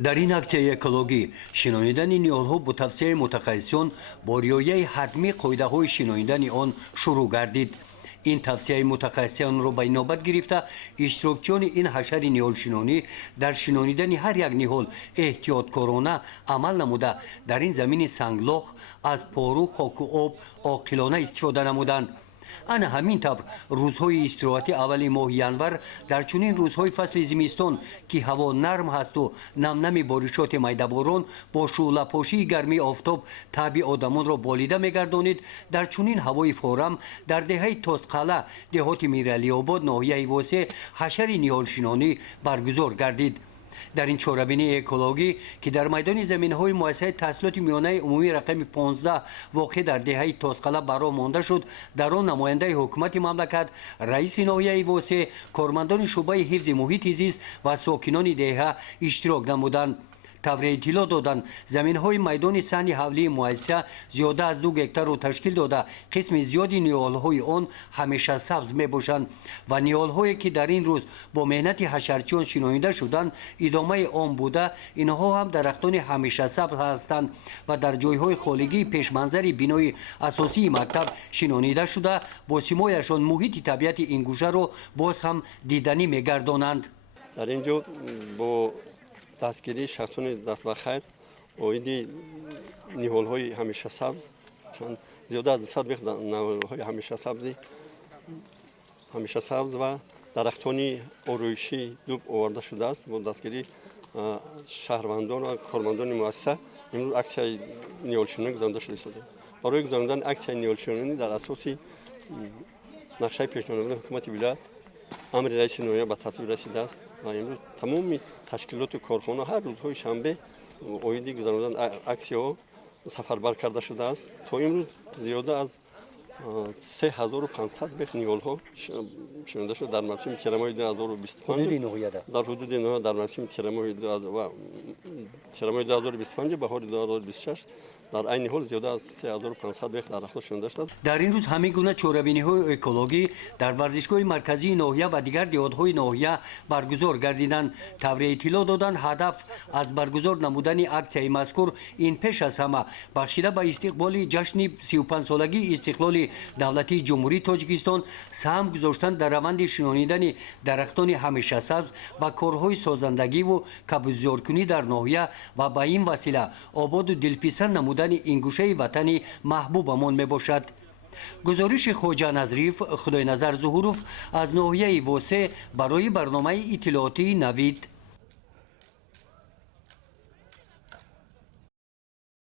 در این акция екологӣ шиноидани ниҳолҳо бо тавсияи мутахассисон бо риояи ҳатмӣ қоидаҳои шиноидани он шурӯъ гардид. ин тавсияи мутахассисонро ба инобат гирифта иштирокчиёни ин ҳашари ниҳолшинонӣ дар шинонидани ҳар як ниҳол эҳтиёткорона амал намуда дар ин замини санглох аз пору хоку об оқилона истифода намуданд. ана ҳамин тавр рӯзҳои истироҳати аввали моҳи январ дар чунин рӯзҳои фасли зимистон ки ҳаво нарм ҳасту намнами боришоти майдаборон бо шӯълапошии гармии офтоб таъби одамонро болида мегардонид, дар чунин ҳавои форам дар деҳаи Тозқалъа деҳоти миралиобод ноҳияи восеъ ҳашари ниҳолшинонӣ баргузор гардид. дар ин чорабинии экологӣ ки дар майдони заминҳои муассисаи таҳсилоти миёнаи умумии рақами 15 воқеъ дар деҳаи Тозқалъа баро монда шуд, дар он намояндаи ҳукумати мамлакат, раиси ноҳияи восеъ, кормандони шуъбаи ҳифзи муҳити зист ва сокинони деҳа иштирок намуданд. тавре иттилоъ доданд заминҳои майдони саҳни ҳавлии муассиса зиёда аз 2 гектарро ташкил дода қисми зиёди ниҳолҳои он ҳамешасабз мебошанд ва ниҳолҳое ки дар ин рӯз бо меҳнати ҳашарчиён шинонида шуданд идомаи он буда инҳо ҳам дарахтони ҳамешасабз ҳастанд ва дар ҷойҳои холигии пешманзари бинои асосии мактаб шинонида шуда бо симояшон муҳити табиати ин гӯшаро боз ҳам диданӣ мегардонанд. дар ин ҷо бо дастгирии шахсони дастбахайр оиди ниҳолҳои ҳамешасабз зиёда аз 200 бех навъҳои ҳамешасабз ва дарахтони ороишии дуб оварда шудааст. бо дастгирии шаҳрвандон ва кормандони муассиса имрӯз аксияи ниҳолшинонӣ гузаронида шуда истодем. барои гузарондани аксияи ниҳолшинонӣ дар асоси нақшаи пешниҳоднамудаи ҳукумати вилоят амри раиси ноҳия ба тасвиб расидааст ва имрӯз тамоми ташкилоту корхона ҳар рӯзҳои шанбе оиди гузарондани аксияҳо сафарбар карда шудааст. то имрӯз зиёда аз 3500 бех ниҳолҳо шинонида шуда дар мавсими тирамоҳи 2025 дар ҳудуди ноҳия дар мавсими тирамоҳи 2025 баҳори 2026 дар айни ҳол зиёда аз 3500 бех дарахтҳо шинонида шуданд. дар ин рӯз ҳамин гуна чорабиниҳои экологӣ дар варзишгоҳи марказии ноҳия ва дигар деҳотҳои ноҳия баргузор гардиданд. тавре иттилоъ доданд ҳадаф аз баргузор намудани аксияи мазкур ин пеш аз ҳама бахшида ба истиқболи ҷашни 35-солагии истиқлоли давлатии ҷумҳурии Тоҷикистон саҳм гузоштан дар раванди шинонидани дарахтони ҳамешасабз ва корҳои созандагиву кабузёркунӣ дар ноҳия ва ба ин васила ободу дилписанд намудани ин гӯшаи ватани маҳбубамон мебошад. гузориши хоҷа Назриф, Худойназар Зуҳуров аз ноҳияи восеъ барои барномаи иттилоотии Навид.